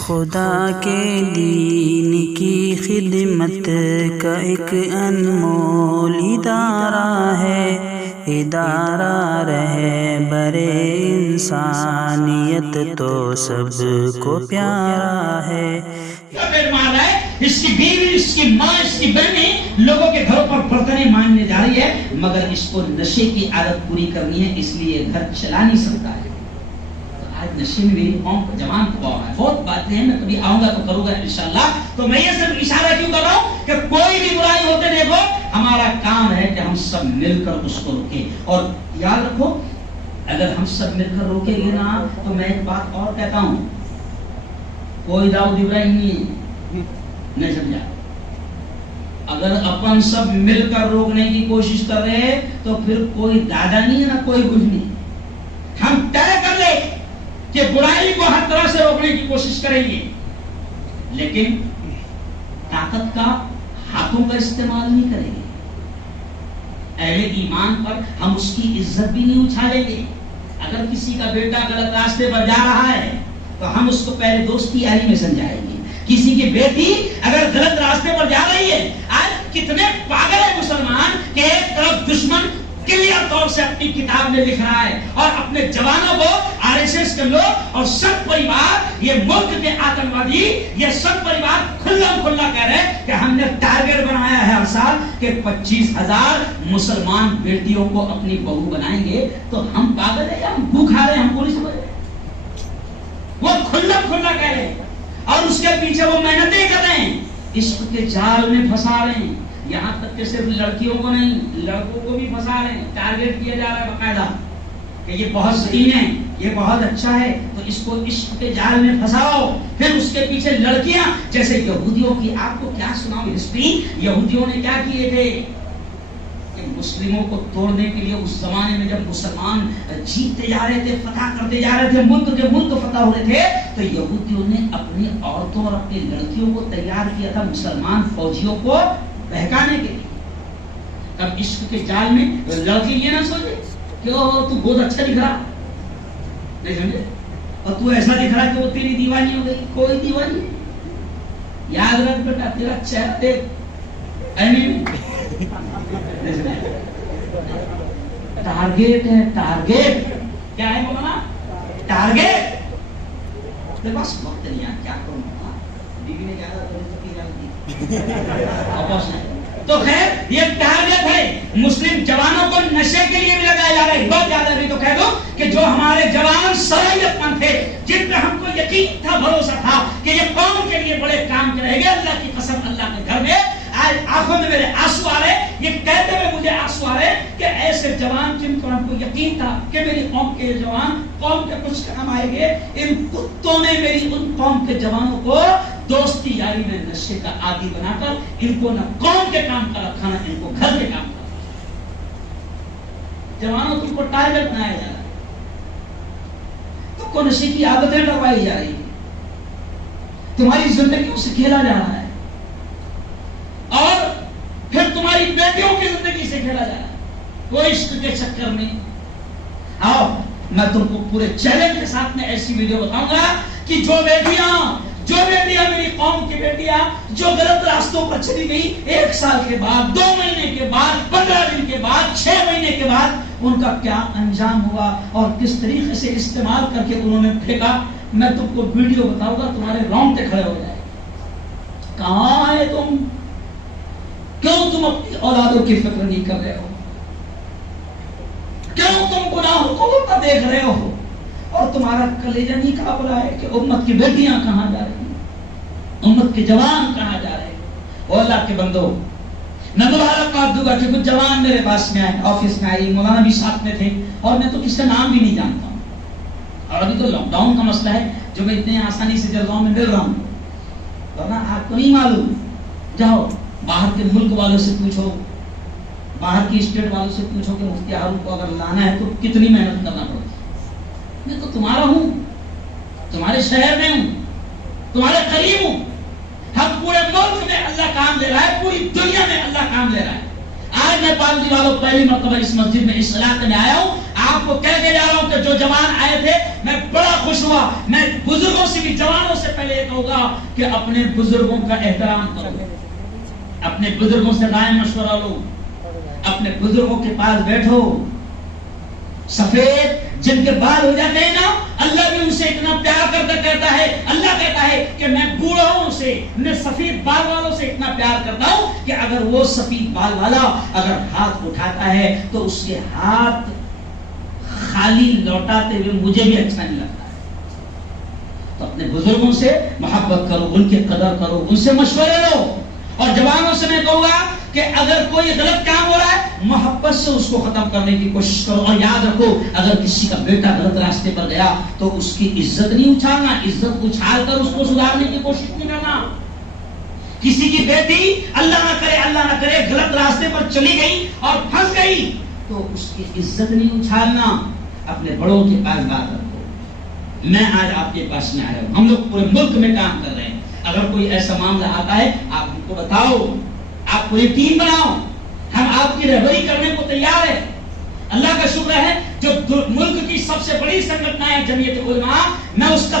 خدا کے دین کی خدمت کا ایک انمول ادارہ ہے، ادارہ رہبر انسانیت تو سب کو پیارا ہے۔ اس کی بیوی، اس کی ماں، اس کی بہنیں لوگوں کے گھروں پر برتنیں ماننے جا رہی ہے، مگر اس کو نشے کی عادت پوری کرنی ہے، اس لیے گھر چلا نہیں سکتا ہے۔ آج نشے میں میری قوم کو جوان تباہ ہے۔ بہت باتیں ہیں، میں کبھی آؤں گا تو کروں گا انشاءاللہ۔ تو میں یہ صرف اشارہ کیوں کر رہا ہوں کہ کوئی بھی برائی ہوتے دیکھو، ہمارا کام ہے کہ ہم سب مل کر اس کو روکیں۔ اور یاد رکھو، اگر ہم سب مل کر روکیں گے نا، تو میں ایک بات اور کہتا ہوں، کوئی داؤد ابراہیم نہیں سمجھا۔ اگر اپن سب مل کر روکنے کی کوشش کر رہے ہیں تو پھر کوئی دادا نہیں ہے نا کوئی کچھ نہیں۔ ہم طے کر لیں کہ برائی کو ہر طرح سے روکنے کی کوشش کریں گے، لیکن طاقت کا، ہاتھوں کا استعمال نہیں کریں گے۔ اہل ایمان پر ہم اس کی عزت بھی نہیں اچھالیں گے۔ اگر کسی کا بیٹا غلط راستے پر جا رہا ہے تو ہم اس کو پہلے دوستی یاری میں سمجھائیں گے۔ کسی کی بیٹی اگر غلط راستے پر جا رہی ہے، آج کتنے پاگل ہیں مسلمان کہ ایک طرف دشمن کلیئر طور سے اپنی کتاب میں لکھ رہا ہے اور اپنے جوانوں کو RSS کے لوگ اور سب پریوار، یہ ملک کے آتنکوادی، یہ سب پریوار کھلا کہہ رہے ہیں کہ ہم نے ٹارگٹ بنایا ہے ہر سال کہ 25,000 مسلمان بیٹیوں کو اپنی بہو بنائیں گے۔ تو ہم پاگل ہیں یا ہم بھوکھا رہے ہیں؟ ہم کو نہیں سمجھ رہے۔ وہ کھلا کہہ رہے ہیں اور اس کے پیچھے وہ محنتیں کر رہے ہیں، عشق کے جال میں پھنسا رہے ہیں۔ یہاں تک کہ صرف لڑکیوں کو نہیں، لڑکوں کو بھی پھنسا رہے ہیں۔ ٹارگٹ کیا جا رہا ہے باقاعدہ کہ یہ بہت صحیح ہے، یہ بہت اچھا ہے، تو اس کو عشق کے جال میں پھنساؤ۔ پھر اس کے پیچھے لڑکیاں، جیسے یہودیوں کی، آپ کو کیا سناؤں ہسٹری، یہودیوں نے کیا کیے تھے کہ مسلموں کو توڑنے کے لیے اس زمانے میں جب مسلمان جیتتے جا رہے تھے، فتح کرتے جا رہے تھے، ملک کے ملک فتح ہو رہے تھے، تو یہودیوں نے اپنی عورتوں اور اپنی لڑکیوں کو تیار کیا تھا مسلمان فوجیوں کو بہکانے کے لیے۔ اب عشق کے جال میں لڑکی یہ نہ سوچے کہ تو بہت اچھا دکھ رہا، نہیں سمجھے، اور تو ایسا دکھ رہا کہ وہ تیری دیوانی ہو گئی۔ کوئی دیوانی نہیں۔ یاد رکھ بیٹا، تیرا چہرہ دیکھ، ٹارگیٹ ہے، ٹارگیٹ کیا ہے مولانا؟ ٹارگیٹ۔ میرے پاس وقت نہیں ہے، کیا کروں؟ بیوی نے کہا تھا تو خیر یہ ٹارگیٹ ہے۔ مسلم جوانوں کو نشے کے لیے بھی لگایا جا رہا ہے۔ بہت زیادہ بھی تو کہہ دو کہ جو ہمارے جوان صلاحیت مند تھے، جن پہ ہم کو یقین تھا، بھروسہ تھا کہ یہ قوم کے لیے بڑے کام کرے گے، اللہ کی قسم اللہ کے گھر میں آج آنکھوں میں میرے آنسو آ رہے، یہ کہتے ہوئے مجھے آنسو آ رہے کہ ایسے جوان جن پر ہم کو یقین تھا کہ میری قوم کے جوان قوم کے کچھ کام آئیں گے، ان کتوں نے میری ان قوم کے جوانوں کو دوستی یاری میں نشے کا عادی بنا کر ان کو نہ قوم کے کام کا رکھا، نہ ان کو گھر کے کام کا۔ جوانوں کو ٹارگٹ بنایا جا رہا ہے، تو کو نشے کی عادتیں ڈروائی جا رہی ہیں، تمہاری زندگیوں سے کھیلا جا رہا ہے، اور پھر تمہاری بیٹیوں کی زندگی سے کھیلا جا رہا ہے۔ وہ عشق کے چکر میں آؤ، میں تم کو پورے چیلنج کے ساتھ میں ایسی ویڈیو بتاؤں گا کہ جو بیٹیاں میری قوم کی بیٹیاں جو غلط راستوں پر چلی گئی، 1 سال کے بعد، 2 مہینے کے بعد، 15 دن کے بعد، 6 مہینے کے بعد ان کا کیا انجام ہوا اور کس طریقے سے استعمال کر کے انہوں نے پھینکا، میں تم کو ویڈیو بتاؤں گا، تمہارے رونگٹے کھڑے ہو جائے۔ کہاں ہے تم؟ کیوں تم اپنی اولادوں کی فکر نہیں کر رہے ہو؟ کیوں تم گناہوں کو نہ دیکھ رہے ہو؟ اور تمہارا کلیجہ نہیں کانپ رہا ہے کہ امت کی بیٹیاں کہاں جا رہی ہیں، امت کے جوان کہاں جا رہے ہیں؟ او اللہ کے بندو، میں مبارکباد دوں گا کہ کچھ جوان میرے پاس میں آئے، آفس میں آئی، مولانا بھی ساتھ میں تھے، اور میں تو کس کا نام بھی نہیں جانتا ہوں، اور ابھی تو لاک ڈاؤن کا مسئلہ ہے جو میں اتنے آسانی سے جلواؤں میں مل رہا ہوں، ورنہ آپ کو نہیں معلوم، جاؤ باہر کے ملک والوں سے پوچھو، باہر کی اسٹیٹ والوں سے پوچھو کہ مفتی ہارون کو اگر لانا ہے تو کتنی محنت کرنا پڑتی ہے۔ میں تو تمہارا ہوں، تمہارے شہر میں ہوں، تمہارے قریب ہوں، ہم پورے ملک میں اللہ کام لے رہا ہے، پوری دنیا میں اللہ کام لے رہا ہے۔ آج میں پالوی والوں پہلی مرتبہ اس مسجد میں اس علاقے میں آیا ہوں، آپ کو کہہ کے جا رہا ہوں کہ جو جوان آئے تھے میں بڑا خوش ہوا، میں بزرگوں سے بھی جوانوں سے پہلے کہوں گا کہ اپنے بزرگوں کا احترام کرو، اپنے بزرگوں سے رائے مشورہ لو، اپنے بزرگوں کے پاس بیٹھو. سفید جن کے بال ہو جاتے ہیں نا، اللہ بھی ان سے اتنا پیار کرتا کہتا ہے، اللہ کہتا ہے کہ میں بوڑھوں سے، میں سفید بال والوں سے اتنا پیار کرتا ہوں کہ اگر وہ سفید بال والا اگر ہاتھ اٹھاتا ہے تو اس کے ہاتھ خالی لوٹاتے ہوئے مجھے بھی اچھا نہیں لگتا ہے. تو اپنے بزرگوں سے محبت کرو، ان کی قدر کرو، ان سے مشورے لو. اور جوانوں سے میں کہوں گا کہ اگر کوئی غلط کام ہو رہا ہے محبت سے اس کو ختم کرنے کی کوشش کرو. اور یاد رکھو اگر کسی کا بیٹا غلط راستے پر گیا تو اس کی عزت نہیں اچھالنا، عزت اچھال کر اس کو سدھارنے کی کوشش نہیں کرنا. کسی کی بیٹی اللہ نہ کرے غلط راستے پر چلی گئی اور پھنس گئی تو اس کی عزت نہیں اچھالنا. اپنے بڑوں کے پاس بات رکھو. میں آج آپ کے پاس میں آیا ہوں، ہم لوگ پورے ملک میں کام کر رہے ہیں. اگر کوئی ایسا معاملہ آتا ہے آپ ان کو بتاؤ، آپ پوری ٹیم بناؤ، ہم آپ کی رہبری کرنے کو تیار ہیں. اللہ کا شکر ہے جو ملک کی سب سے بڑی سنگٹن ہے جمعیت علماء، میں اس کا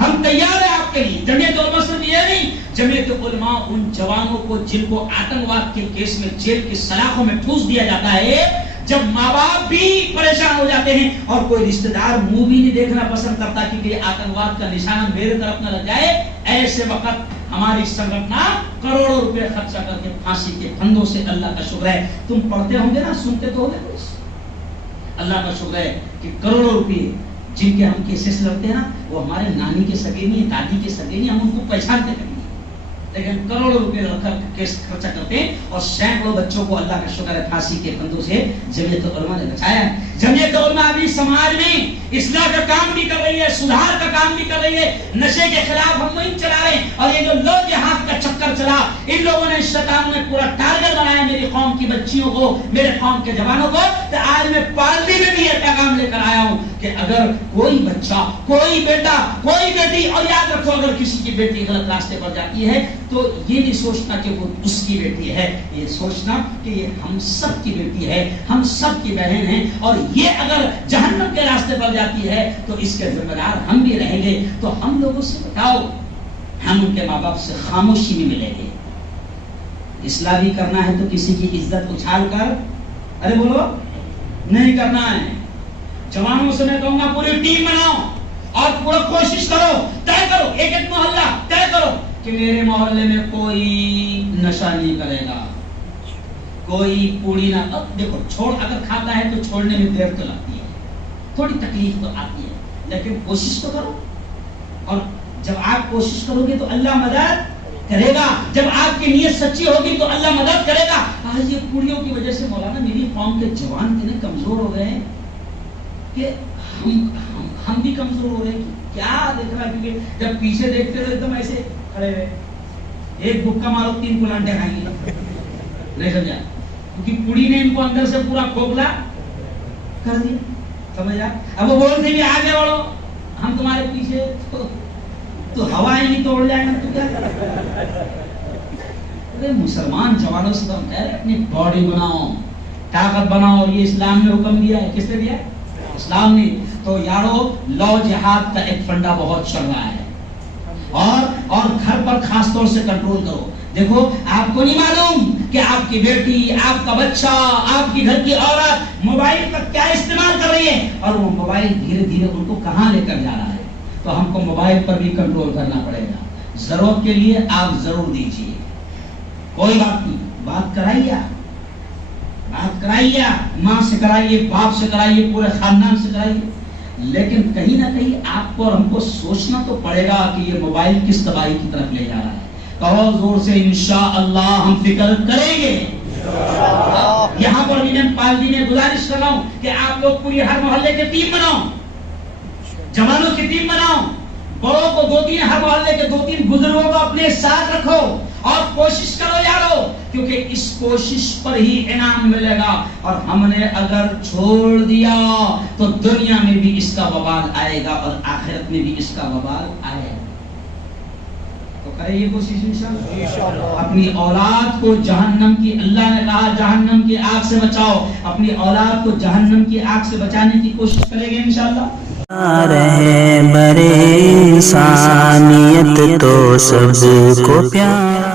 ہم تیار ہیں آپ کے لیے. جمعیت علماء صرف یہ نہیں، جمعیت علماء ان جوانوں کو جن کو آتنکواد کے کیس میں جیل کی سلاخوں میں ٹھوس دیا جاتا ہے، جب ماں باپ بھی پریشان ہو جاتے ہیں اور کوئی رشتہ دار منہ بھی نہیں دیکھنا پسند کرتا کہ آتنکواد کا نشانہ میرے طرف نہ لگ جائے، ایسے وقت ہماری سنگٹن کروڑوں روپے خرچہ کر کے پھانسی کے پھندوں سے، اللہ کا شکر ہے تم پڑھتے ہوں گے نا، سنتے تو ہوگے کچھ. اللہ کا شکر ہے کہ کروڑوں روپے جن کے ہم کیسز لڑتے ہیں نا وہ ہمارے نانی کے سگے نہیں، دادی کے سگے نہیں، ہم ان کو پہچانتے نہیں، لیکن کروڑوں روپے کیس خرچہ کرتے ہیں اور سینکڑوں بچوں کو اللہ کا شکر ہے پھانسی کے پھندوں سے جمعیت علماء نے بچایا ہے. جمعیت علماء بھی سماج میں اصلاح کا کام بھی کر رہی ہے، سدھار کا کام بھی کر رہی ہے. نشے کے خلاف ہم مہم چلا رہے ہیں اور یہ جو لو جہاد کا چکر چلا، ان لوگوں نے شیطان میں پورا ٹارگٹ بنایا میری قوم کی بچیوں کو، میرے قوم کے جوانوں کو. تو آج میں پارلی میں بھی یہ پیغام لے کر آیا ہوں کہ اگر کوئی بچہ، کوئی بیٹا، کوئی بیٹی، اور یاد رکھو اگر کسی کی بیٹی غلط راستے پر جاتی ہے تو یہ نہیں سوچنا کہ وہ اس کی بیٹی ہے، یہ سوچنا کہ یہ ہم سب کی بیٹی ہے، ہم سب کی بہن ہے. اور یہ اگر جہنم کے راستے پر جاتی ہے تو اس کے ذمہ دار ہم بھی رہیں گے. تو ہم لوگوں سے بتاؤ، ہم ان کے ماں باپ سے خاموشی میں ملیں گے. اصلاح بھی کرنا ہے تو کسی کی عزت اچھال کر ارے بولو نہیں کرنا ہے. جوانوں سے میں کہوں گا پوری ٹیم بناؤ اور پورا کوشش کرو، طے کرو، ایک محلہ طے کرو کہ میرے محلے میں کوئی نشہ نہیں کرے گا، کوئی پوڑی نہ. اب دیکھو چھوڑ اگر کھاتا ہے تو چھوڑنے میں دیر تو لگتی ہے، تھوڑی تکلیف تو آتی ہے، لیکن کوشش تو کرو. اور جب آپ کوشش کرو گے تو اللہ مدد کرے گا. جب آپ کی نیت سچی ہوگی تو اللہ مدد کرے گا. آج یہ پوڑیوں کی وجہ سے مولانا میری قوم کے جوان اتنے کمزور ہو گئے ہیں کہ ہم بھی کمزور ہو رہے ہیں. کیا دیکھ رہا ہے؟ کیونکہ جب پیچھے دیکھتے تو ایک دم ایسے کھڑے ہوئے، ایک بھکا مارو 3 پلانٹے کھائیں گے، نہیں سمجھا؟ کیونکہ پوڑی نے ان کو اندر سے پورا کھوکھلا کر دیا، سمجھا؟ اب وہ بولتے بھی آگے بڑھو، ہم تمہارے پیچھے، تو ہوائیں نہیں توڑ جائیں گے تو کیا کریں؟ مسلمان جوانوں سے تو ہم کہہ رہے ہیں اپنی باڈی بناؤ، طاقت بناؤ. اور یہ اسلام نے حکم دیا ہے. کس نے دیا؟ اسلام نے. تو یارو لو جہاد کا ایک فنڈا بہت چل رہا ہے اور گھر پر خاص طور سے کنٹرول کرو. دیکھو آپ کو نہیں معلوم کہ آپ کی بیٹی، آپ کا بچہ، آپ کی گھر کی عورت موبائل کا کیا استعمال کر رہی ہے اور وہ موبائل دھیرے دھیرے ان کو کہاں لے کر جا رہا ہے. تو ہم کو موبائل پر بھی کنٹرول کرنا پڑے گا. ضرورت کے لیے آپ ضرور دیجیے، کوئی بات نہیں، بات کرائیے، ماں سے کرائیے، باپ سے کرائیے، پورے خاندان سے کرائیے. لیکن کہیں نہ کہیں آپ کو اور ہم کو سوچنا تو پڑے گا کہ یہ موبائل کس تباہی کی طرف لے جا رہا ہے. کہو زور سے انشاءاللہ ہم فکر کریں گے. یہاں پر بھی میں پالدی میں گزارش کر رہا ہوں کہ آپ لوگ پوری ہر محلے کی ٹیم بناؤ، جوانوں کی ٹیم بناؤ، بڑوں کو 2-3 ہر محلے کے 2-3 بزرگوں کو اپنے ساتھ رکھو اور کوشش کرو یارو، کیونکہ اس کوشش پر ہی انعام ملے گا. اور ہم نے اگر چھوڑ دیا تو دنیا میں بھی اس کا وبال آئے گا اور آخرت میں بھی اس کا وبال آئے گا. تو کریں یہ کوشش انشاءاللہ. اپنی اولاد کو جہنم کی، اللہ نے کہا جہنم کی آگ سے بچاؤ، اپنی اولاد کو جہنم کی آگ سے بچانے کی کوشش کریں گے انشاءاللہ. رہے برے انسانیت تو سب کو پیارا